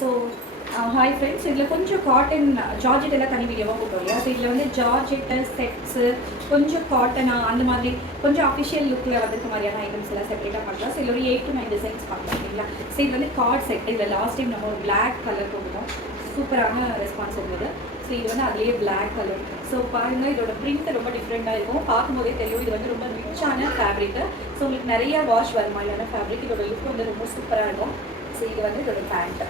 So hi friends, இதில் கொஞ்சம் cotton georgette எல்லாம் தனி வீடியோவாக போட்டோம் இல்லையா? ஸோ இதில் வந்து ஜார்ஜெட்டு செட்ஸு கொஞ்சம் காட்டனாக அந்த மாதிரி கொஞ்சம் அஃபிஷியல் லுக்கில் வந்துருக்க மாதிரியான ஐட்டம்ஸ் எல்லாம் செப்பரேட்டாக பண்ணலாம். ஸோ இதில் ஒரு 8 to 9 டிசைன்ஸ் பண்ணலாம் இல்லைங்களா? ஸோ இது வந்து கார்ட் செட். இதில் லாஸ்ட் டைம் நம்ம ஒரு பிளாக் கலர் போட்டுட்டோம், சூப்பரான ரெஸ்பான்ஸ் இருந்தது. ஸோ இது வந்து அதுலேயே பிளாக் கலர். ஸோ பாருங்கள், இதோட பிரிண்ட் ரொம்ப டிஃப்ரெண்ட்டாக இருக்கும், பார்க்கும்போதே தெரியும். இது வந்து ரொம்ப ரிச்சான ஃபேப்ரிக்கு. ஸோ உங்களுக்கு நிறையா வாஷ் வர மாதிரியான ஃபேப்ரிக். இதோட லுக் வந்து ரொம்ப சூப்பராக இருக்கும். ஸோ இது வந்து இதோட பேண்ட்டு.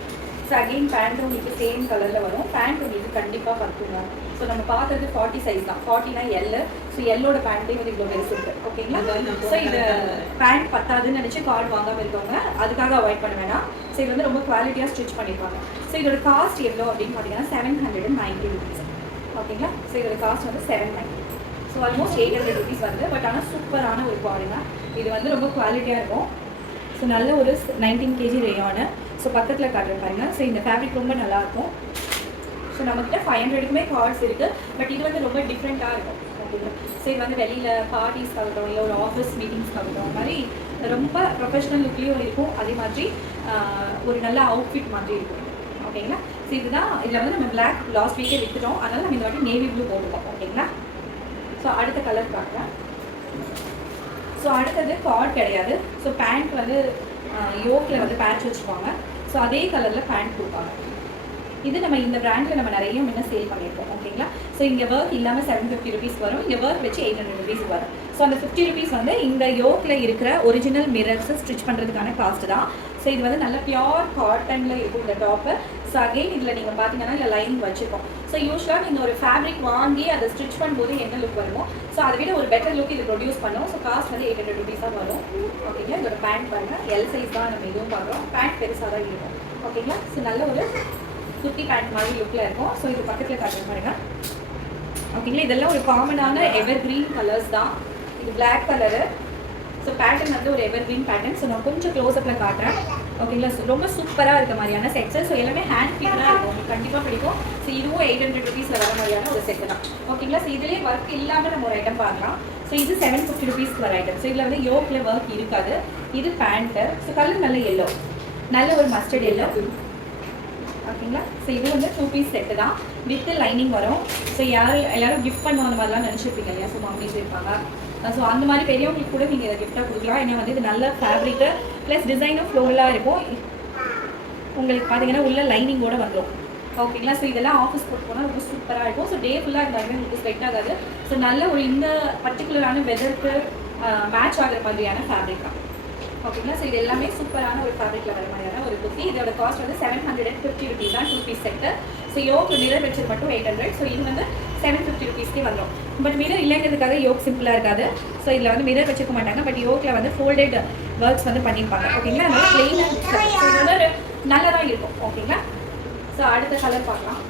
ஸோ அகெயின் பேண்ட் உங்களுக்கு சேம் கலரில் வரும். பேண்ட் உங்களுக்கு கண்டிப்பாக பத்துங்க. ஸோ நம்ம பார்த்தது 40 சைஸ் தான், 40னா எல்லு. ஸோ எல்லோட பேண்ட்டே வந்து இவ்வளோ பெருசு இருக்குது, ஓகேங்களா? ஸோ இது பேண்ட் பத்தாதுன்னு நினச்சி கார்டு வாங்காமல் இருக்கவங்க அதுக்காக அவாய்ட் பண்ண வேணாம். ஸோ இது வந்து ரொம்ப குவாலிட்டியாக ஸ்டிச் பண்ணியிருப்பாங்க. ஸோ இதோட காஸ்ட் எவ்வளோ அப்படின்னு பார்த்தீங்கன்னா 790 rupees, ஓகேங்களா? ஸோ இதோட காஸ்ட் வந்து 790. ஸோ ஆல்மோஸ்ட் 800 rupees வருது. பட் ஆனால் சூப்பரான ஒரு பாருங்க, இது வந்து ரொம்ப குவாலிட்டியாக இருக்கும். ஸோ நல்ல ஒரு 19 kg ரேயானு. ஸோ பக்கத்தில் காட்டுறேன் பாருங்கள். ஸோ இந்த ஃபேப்ரிக் ரொம்ப நல்லாயிருக்கும். ஸோ நம்மக்கிட்ட 500க்குமே கார்ட்ஸ் இருக்குது. பட் இது வந்து ரொம்ப டிஃப்ரெண்ட்டாக இருக்கும், ஓகேங்களா? ஸோ இது வந்து வெளியில் பார்ட்டிஸ்க்கு ஆகட்டும், இல்லை ஒரு ஆஃபீஸ் மீட்டிங்ஸ்க்கு ஆகட்டும், அந்த மாதிரி ரொம்ப ப்ரொஃபஷ்னல் லுக்லேயும் இருக்கும். அதே மாதிரி ஒரு நல்ல அவுட்ஃபிட் மாதிரி இருக்கும், ஓகேங்களா? ஸோ இதுதான். இதில் வந்து நம்ம பிளாக் லாஸ்ட் வீக்கே விற்றுட்டோம், அதனால் நம்ம இந்த வாட்டி நேவி ப்ளூ போட்டுப்போம், ஓகேங்களா? ஸோ அடுத்த கலர் பார்க்குறேன். ஸோ அடுத்தது கார்ட் கிடையாது. ஸோ பேண்ட் வந்து யோக்கில் வந்து பேட்ச் வச்சுருவாங்க. ஸோ அதே கலரில் பேண்ட் கொடுப்பாங்க. இது நம்ம இந்த பிராண்டில் நம்ம நிறைய முன்ன சேல் பண்ணியிருக்கோம், ஓகேங்களா? ஸோ இங்கே ஒர்க் இல்லாமல் 750 rupees வரும். இங்கே ஒர்க் வச்சு 800 rupees வரும். ஸோ அந்த 50 rupees வந்து இந்த யோக்கில் இருக்கிற ஒரிஜினல் மிரர்ஸை ஸ்டிச் பண்ணுறதுக்கான காஸ்ட் தான். ஸோ இது வந்து நல்ல பியோர் காட்டனில் இருக்கும் இந்த டாப்பு. ஸோ அகெயின் இதில் நீங்கள் பார்த்தீங்கன்னா இல்லை லைன் வச்சுருக்கோம். ஸோ யூஸ்வலாக நீங்கள் ஒரு ஃபேப்ரிக் வாங்கி அதை ஸ்டிச் பண்ணும்போது என்ன லுக் வருமோ, ஸோ அதை விட ஒரு பெட்டர் லுக் இது ப்ரொடியூஸ் பண்ணும். ஸோ காஸ்ட் வந்து 800 rupees தான் வரும், ஓகேங்களா? இதோட பேண்ட் பாருங்கள், எல் சைஸ் தான் நம்ம இதுவும் பார்க்குறோம். பேண்ட் பெருசாக தான் இருக்கும், ஓகேங்களா? ஸோ நல்ல ஒரு குட்டி பேண்ட் மாதிரி லுக்கில் இருக்கும். ஸோ இது பக்கத்தில் காட்டுற பாருங்க, ஓகேங்களா? இதெல்லாம் ஒரு காமனான எவர் கிரீன் கலர்ஸ் தான். இது பிளாக் கலரு. ஸோ பேட்டர்ன் வந்து ஒரு எவர் கிரீன் பேட்டர்ன். ஸோ நான் கொஞ்சம் க்ளோஸ்அப்பில் காட்டுறேன், ஓகேங்களா? ஸோ ரொம்ப சூப்பராக இருக்க மாதிரியான செட்ஸு. ஸோ எல்லாமே ஹேண்ட் ஃபிட்டாக இருக்கும், உங்களுக்கு கண்டிப்பாக பிடிக்கும். ஸோ இதுவும் 800 rupeesல வர மாதிரியான ஒரு செட்டு தான், ஓகேங்களா? ஸோ இதுலேயே ஒர்க் இல்லாமல் நம்ம ஒரு ஐட்டம் பார்க்கலாம். ஸோ இது 750 rupeesக்கு வர ஐட்டம். ஸோ இதில் வந்து யோக்கில் ஒர்க் இருக்காது. இது பேண்ட்டு. ஸோ கலர் நல்ல எல்லோ, நல்ல ஒரு மஸ்டர்ட் எல்லோ, ஓகேங்களா? ஸோ இது வந்து 2 piece செட்டு தான், வித் லைனிங் வரும். ஸோ எல்லாரும் கிஃப்ட் பண்ணுவோம் அந்த மாதிரிலாம் நினச்சிருப்பீங்க இல்லையா? ஸோ மம்மிஸ் இருப்பாங்க. ஸோ அந்த மாதிரி பெரியவங்களுக்கு கூட நீங்கள் இதை கிஃப்டாக கொடுக்கலாம். ஏன்னா வந்து இது நல்ல ஃபேப்ரிக்கு ப்ளஸ் டிசைனும் ஃப்ளோரலாக இருக்கும். உங்களுக்கு பார்த்தீங்கன்னா உள்ள லைனிங்கோடு வந்துடும், ஓகேங்களா? ஸோ இதெல்லாம் ஆஃபீஸ் போட்டு போனால் ரொம்ப சூப்பராக இருக்கும். ஸோ டே ஃபுல்லாக இருந்தாலுமே உங்களுக்கு ஸ்வெட் ஆகாது. ஸோ நல்ல ஒரு இந்த பர்டிகுலரான வெதருக்கு மேட்ச் ஆகிற மாதிரியான ஃபேப்ரிக் தான், ஓகேங்களா? ஸோ இது எல்லாமே சூப்பரான ஒரு ஃபேப்ரிக்கில் வர மாதிரியான ஒரு குர்த்தி. இதோட காஸ்ட் வந்து 750 rupees தான், 2 piece set. So yoke mirror வச்சது மட்டும் 800. ஸோ இது வந்து 750 rupeesக்கே வந்துடும். பட் மிரர் இல்லைங்கிறதுக்காக யோக் சிம்பிளாக இருக்காது. ஸோ இதில் வந்து மிரர் வச்சுக்க மாட்டாங்க. பட் யோக்கில் வந்து ஃபோல்டட் ஒர்க்ஸ் வந்து பண்ணியிருப்பாங்க, ஓகேங்களா? அதனால பிளெயினாக இது வந்து நல்லா தான் இருக்கும், ஓகேங்களா? ஸோ அடுத்த கலர் பார்க்கலாம்.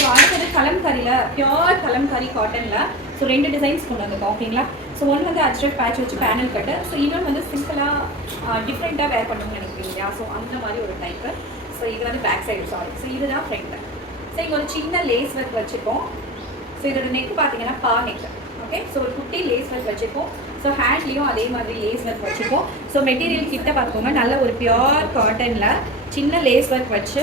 ஸோ அடுத்தது கலம்காரியில், பியோர் கலம்காரி காட்டனில். ஸோ 2 டிசைன்ஸ் கொண்டு வந்திருக்கோம், ஓகேங்களா? ஸோ ஒன்று வந்து அஜ்ரக் பேட்ச் வச்சு பேனல் கட்டு. ஸோ இன்னொன்று வந்து சிம்பிளாக டிஃப்ரெண்ட்டாக வேர் பண்ணணும்னு நினைக்கிறீங்க இல்லையா? ஸோ அந்த மாதிரி ஒரு டைப்பு. ஸோ இது வந்து பேக் சைடு, சாரி. ஸோ இதுதான் ஃப்ரண்ட்டு. ஸோ இங்கே ஒரு சின்ன லேஸ் ஒர்க் வச்சுருக்கோம். ஸோ இதோட நெக் பார்த்தீங்கன்னா பா நெக், ஓகே? ஸோ ஒரு குட்டி லேஸ் ஒர்க் வச்சுருக்கோம். ஸோ ஹேண்ட்லேயும் அதே மாதிரி லேஸ் ஒர்க் வச்சுருக்கோம். ஸோ மெட்டீரியல் கிட்ட பார்த்துக்கோங்க, நல்ல ஒரு பியோர் காட்டனில் சின்ன லேஸ் ஒர்க் வச்சு.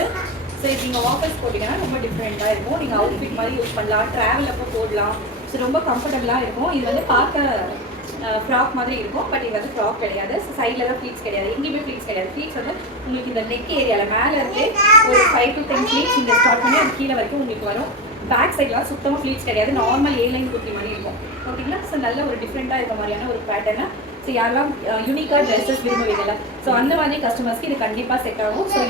ஸோ இது நீங்கள் ஆஃபீஸ் போட்டிங்கன்னா ரொம்ப டிஃப்ரெண்ட்டாக இருக்கும். நீங்கள் அவுட்ஃபிட் மாதிரி யூஸ் பண்ணலாம், ட்ராவல் அப்போ போடலாம். ஸோ ரொம்ப கம்ஃபர்டபுளாக இருக்கும். இது வந்து பார்க்க ஃப்ராக் மாதிரி இருக்கும். பட் இது வந்து ஃப்ராக் கிடையாது. ஸோ சைடில் தான் ஃப்ளீட்ஸ் கிடையாது, எங்கேயுமே ஃப்ளீட்ஸ் கிடையாது. ஃப்ளீட்ஸ் வந்து உங்களுக்கு இந்த நெக் ஏரியாவில் மேலே இருக்கு ஒரு 5 to 10 ஃப்ளீட்ஸ் இங்கே ஸ்டார்ட் பண்ணி அது கீழே வரைக்கும் உங்களுக்கு வரும். பேக் சைட்லாம் சுத்தமாக ஃப்ளீட்ஸ் கிடையாது, நார்மல் ஏலைன் குர்த்தி மாதிரி இருக்கும், ஓகேங்களா? ஸோ நல்ல ஒரு டிஃப்ரெண்ட்டாக இருக்க மாதிரியான ஒரு பேட்டர்னு. ஸோ யாரெல்லாம் யூனிக்காக ட்ரெஸ்ஸஸ் விரும்புவீங்கல்ல, ஸோ அந்த மாதிரி கஸ்டமர்ஸ்க்கு இது கண்டிப்பாக செட் ஆகும். ஸோ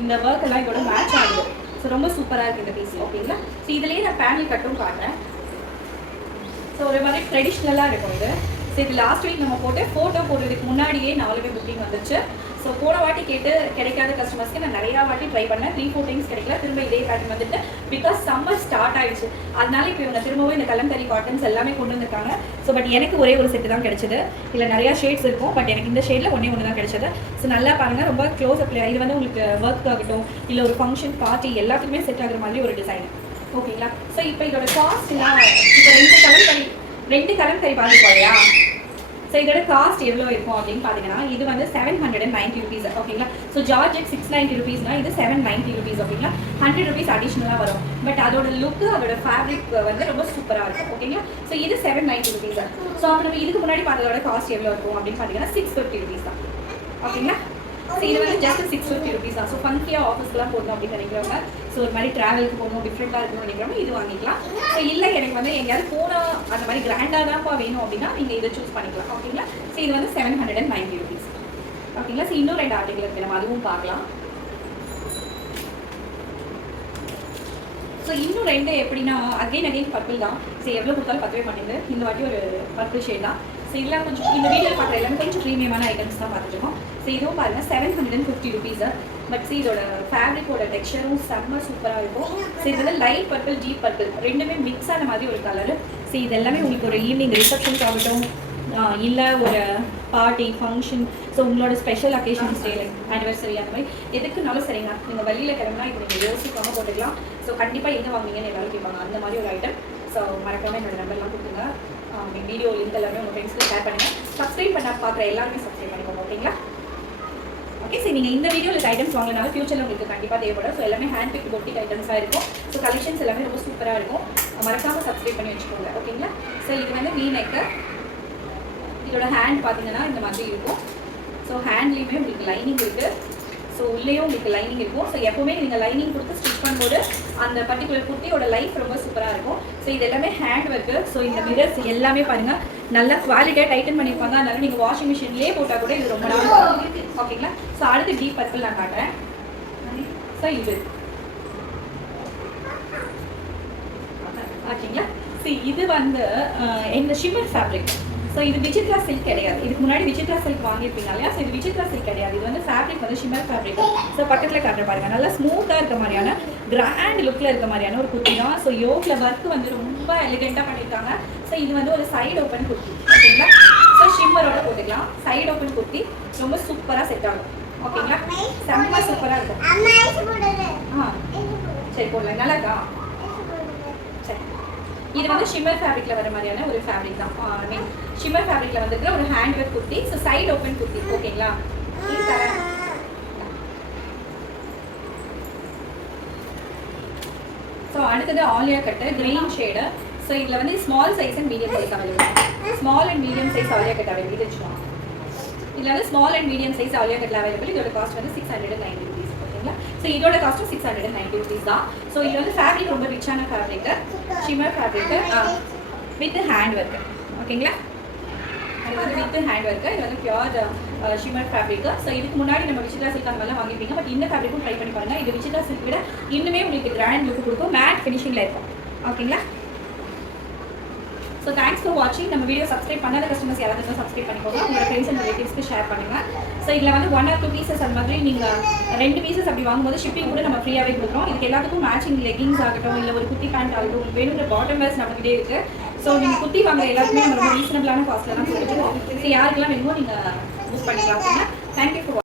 இந்த ஒர்க் எல்லாம் இதோட மேட்ச் ஆகுது. ஸோ ரொம்ப சூப்பராக இருக்குது இந்த பீஸ், ஓகேங்களா? ஸோ இதுலேயே நான் பேனல் கட்டும் காட்டுறேன். ஸோ ஒரு மாதிரி ட்ரெடிஷ்னலாக இருக்கும் இது. ஸோ இது லாஸ்ட் வீக் நம்ம போட்டு ஃபோட்டோ போடுறதுக்கு முன்னாடியே 4 புக்கிங் வந்துச்சு. ஸோ போன வாட்டி கேட்டு கிடைக்காத கஸ்டமர்ஸ்க்கு நான் நிறையா வாட்டி ட்ரை பண்ணேன். 3-4 times கிடைக்கல. திரும்ப இதே பேட்டர்ன் வந்துட்டு பிகாஸ் சம்மர் ஸ்டார்ட் ஆகிடுச்சு. அதனால இப்போ இவங்க திரும்பவும் இந்த கலம்கரி காட்டன்ஸ் எல்லாமே கொண்டு வந்திருக்காங்க. ஸோ பட் எனக்கு ஒரே ஒரு செட்டு தான் கிடைச்சது. இல்லை நிறையா ஷேட்ஸ் இருக்கும், பட் எனக்கு இந்த ஷேடில் ஒன்று தான் கிடைச்சது. ஸோ நல்லா பாருங்கள், ரொம்ப க்ளோஸ் அப்ல. இது வந்து உங்களுக்கு ஒர்க் ஆகட்டும், இல்லை ஒரு ஃபங்க்ஷன் பார்ட்டி எல்லாத்துக்குமே செட் ஆகுற மாதிரி ஒரு டிசைன், ஓகேங்களா? ஸோ இப்போ இதோட காஸ்ட்லாம் இப்போ 2 கலம்கரி பார்த்துக்கோ இல்லையா? ஸோ ஸோ இதோட காஸ்ட் எவ்வளோ இருக்கும் அப்படின்னு பார்த்தீங்கன்னா இது வந்து 790 rupees ஓகேங்களா. ஸோ ஜார்ஜெட் 690 rupeesனா இது 790 rupees ஓகேங்களா. 100 rupees அடிஷ்னலாக வரும். பட் அதோட லுக்கு அதோட ஃபேப்ரிக் வந்து ரொம்ப சூப்பராக இருக்கும் ஓகேங்களா. ஸோ இது 790 rupees. ஸோ அப்போ நம்ம இதுக்கு முன்னாடி பார்த்ததோட காஸ்ட் எவ்வளோ இருக்கும் அப்படின்னு பார்த்தீங்கன்னா 650 rupees தான் ஓகேங்களா. ஸோ இது வந்து ஜஸ்ட் 650 rupees தான். ஸோ ஃபங்கியாக ஆஃபீஸ்க்குலாம் போகணும் அப்படின்னு நினைக்கிறவங்க, ஸோ ஒரு மாதிரி ட்ராவலுக்கு போகணும் டிஃப்ரெண்ட்டாக இருக்கணும்னு நினைக்கிறவங்க இது வாங்கிக்கலாம். ஸோ இல்லை எனக்கு வந்து எங்கேயாவது போனால் அந்த மாதிரி கிராண்டாக தான்ப்பா வேணும் அப்படின்னா நீங்கள் இதை சூஸ் பண்ணிக்கலாம் ஓகேங்களா. ஸோ இது வந்து 790 rupees ஓகேங்களா. ஸோ இன்னும் 2 ஆர்டிகல் இருக்குது, நம்ம அதுவும் பார்க்கலாம். ஸோ இன்னும் 2 எப்படின்னா அகைன் பர்பிள் தான். ஸோ எவ்வளோ கொடுத்தாலும் பத்தவே மாட்டேங்குது. இந்த வாட்டி ஒரு பர்பிள் ஷேட் தான். ஸோ இதெல்லாம் கொஞ்சம் இந்த வீடியோவில் பார்க்குற எல்லாமே கொஞ்சம் ப்ரீமியமான ஐட்டம்ஸ் தான் பார்த்துருக்கோம். ஸோ இதுவும் பாருங்கள் 750 rupees. பட் ஸோ இதோட ஃபேப்ரிக்கோட டெக்ஸ்சரும் செம்ம சூப்பராக இருக்கும். ஸோ இது வந்து லைட் பர்பிள் டீப் பர்பிள் ரெண்டுமே மிக்ஸ் ஆன மாதிரி ஒரு கலரு. ஸோ இது எல்லாமே உங்களுக்கு ஒரு ஈவினிங் ரிசப்ஷனுக்கு ஆகட்டும், இல்லை ஒரு பார்ட்டி ஃபங்க்ஷன், ஸோ உங்களோட special occasions day like anniversary அந்த மாதிரி எதுக்குனாலும் சரிங்க. நீங்கள் வெளியில் கிளம்புனா இது நீங்கள் யோசிக்காமல் போட்டுக்கலாம். ஸோ கண்டிப்பாக எங்கே வாங்குவீங்கன்னு எல்லாரும் கேட்பாங்க, அந்த மாதிரி ஒரு ஐட்டம். ஸோ மறக்காமல் என்னோட நம்பர்லாம் கொடுத்துங்க. வீடியோ லிங்க் எல்லாமே உங்கள் ஃப்ரெண்ட்ஸ்க்கு ஷேர் பண்ணுங்கள். சப்ஸ்கிரைப் பண்ண பார்க்குற எல்லாருமே சப்ஸ்கிரைப் பண்ணிக்கோங்க ஓகேங்களா. ஓகே, சரி நீங்கள் இந்த வீடியோவில் ஐட்டம்ஸ் வாங்கினாலும் ஃபியூச்சரில் உங்களுக்கு கண்டிப்பாக தேவைப்படும். ஸோ எல்லாமே ஹேண்ட் பிக் பொட்டிக் ஐட்டம்ஸாக இருக்கும். ஸோ கலெக்ஷன்ஸ் எல்லாமே ரொம்ப சூப்பராக இருக்கும். மறக்காமல் சப்ஸ்கிரைப் பண்ணி வச்சுக்கோங்க ஓகேங்களா. ஸோ இது வந்து வீ நெக்கு. இதோட ஹேண்ட் பார்த்தீங்கன்னா இந்த மாதிரி இருக்கும். ஸோ ஹேண்ட்லேயுமே உங்களுக்கு லைனிங் இருக்குது. ஸோ உள்ளேயும் உங்களுக்கு லைனிங் இருக்கும். ஸோ எப்போவுமே நீங்கள் லைனிங் கொடுத்து ஸ்டிச் பண்ணும்போது அந்த பர்டிகுலர் குர்த்தியோட லைஃப் ரொம்ப சூப்பராக இருக்கும். ஸோ இது எல்லாமே ஹேண்ட் ஒர்க்கு. ஸோ இந்த மிரர்ஸ் எல்லாமே பாருங்கள் நல்ல குவாலிட்டியாக டைட்டன் பண்ணியிருப்பாங்க. அதனால நீங்கள் வாஷிங் மிஷின்லேயே போட்டால் கூட இது ரொம்ப நாள் ஓகேங்களா. ஸோ அடுத்து டீப் பர்பிள் நான் காட்டுறேன். ஸோ இது ஓகேங்களா. ஸோ இது வந்து இந்த ஷிம்மர் ஃபேப்ரிக். ஸோ இது விசித்ரா சில்க் கிடையாது. இதுக்கு முன்னாடி விசித்ரா சில்க் வாங்கியிருப்பீங்க இல்லையா. ஸோ இது விசித்ரா சில்க் கிடையாது. இது வந்து ஃபேப்ரிக் வந்து ஷிம்மர் ஃபேப்ரிக். ஸோ பக்கத்தில் காட்டுற பாருங்க, நல்லா ஸ்மூத்தாக இருக்க மாதிரியான கிராண்ட் லுக்கில் இருக்க மாதிரியான ஒரு குர்த்தி தான். ஸோ யோக்கில் ஒர்க் வந்து ரொம்ப எலிகெண்ட்டாக பண்ணியிருக்காங்க. ஸோ இது வந்து ஒரு சைடு ஓப்பன் குர்த்தி ஓகேங்களா. ஸோ ஷிம்மரோட போட்டுக்கலாம். சைடு ஓப்பன் குர்த்தி ரொம்ப சூப்பராக செட் ஆகும் ஓகேங்களா. செம்ம சூப்பராக இருக்கும். சரி போடலாம், நல்லா இருக்கா. சரி, இது வந்து ஷிம்மர் ஃபேப்ரிக்கில் வர மாதிரியான ஒரு ஃபேப்ரிக் தான். ஐ மீன் ஷிம்மர் ஃபேப்ரிக்கில் வந்துருக்கிற ஒரு hand work kurti. So side open kurti ஓகேங்களா. ஸோ அடுத்தது Alia cut green shade. So இதில் வந்து small size and medium size available. Small and medium size Alia cut available. இது வச்சுக்கோங்க. இதில் வந்து small and medium size Alia கட்டில் அவைலபிள். இதோட காஸ்ட் வந்து 690 rupees ஓகேங்களா. ஸோ இதோட காஸ்ட்டும் 690 rupees தான். ஸோ இது வந்து ஃபேப்ரிக் ரொம்ப ரிச்சான fabric, shimmer fabric with hand work ஓகேங்களா. அது வந்து வித் ஹேண்ட் ஒர்க்கு. இது வந்து பியூர் ஷிம்மர் ஃபேப்ரிக்கு. ஸோ இதுக்கு முன்னாடி நம்ம விசித்ரா சில்க் அந்த மாதிரிலாம் வாங்கியிருப்பீங்க. பட் இந்த ஃபேப்ரிக்கும் ட்ரை பண்ணி பாருங்கள். இது விசித்ரா சில்க் விட இன்னுமே உங்களுக்கு கிராண்ட் லுக் கொடுக்கும். மேட் ஃபினிஷிங்கில் இருக்கும் ஓகேங்களா. ஸோ தேங்க்ஸ் ஃபார் வாட்சிங். நம்ம வீடியோ சப்ஸ்கிரைப் பண்ணாத கஸ்டமர்ஸ் யாராவது சப்ஸ்கிரைப் பண்ணிக்கோங்க. உங்களோட ஃப்ரெண்ட்ஸ் அண்ட் ரிலேட்டிவ்ஸ்க்கு ஷேர் பண்ணுங்கள். ஸோ இதில் வந்து 1 or 2 பீசஸ் அந்த மாதிரி நீங்கள் 2 பீசஸ் அப்படி வாங்கும்போது ஷிப்பிங் கூட நம்ம ஃப்ரீயாகவே கொடுக்குறோம். இதுக்கு எல்லாத்துக்கும் மேட்சிங் லெகிங்ஸ் ஆகட்டும், இல்லை ஒரு குட்டி பேண்ட் ஆகட்டும், வேணுங்கிற பாட்டம் வேர்ஸ் நம்மகிட்டே இருக்குது. ஸோ நீங்கள் குட்டி வாங்குற எல்லாருக்குமே நம்ம ரொம்ப ரீசனபிளான காஸ்ட்டில் தான் கொடுத்துருக்கோம். ஸோ யாருக்கெல்லாம் வேணுமோ நீங்கள் புக் பண்ணிக்கலாம். Thank you for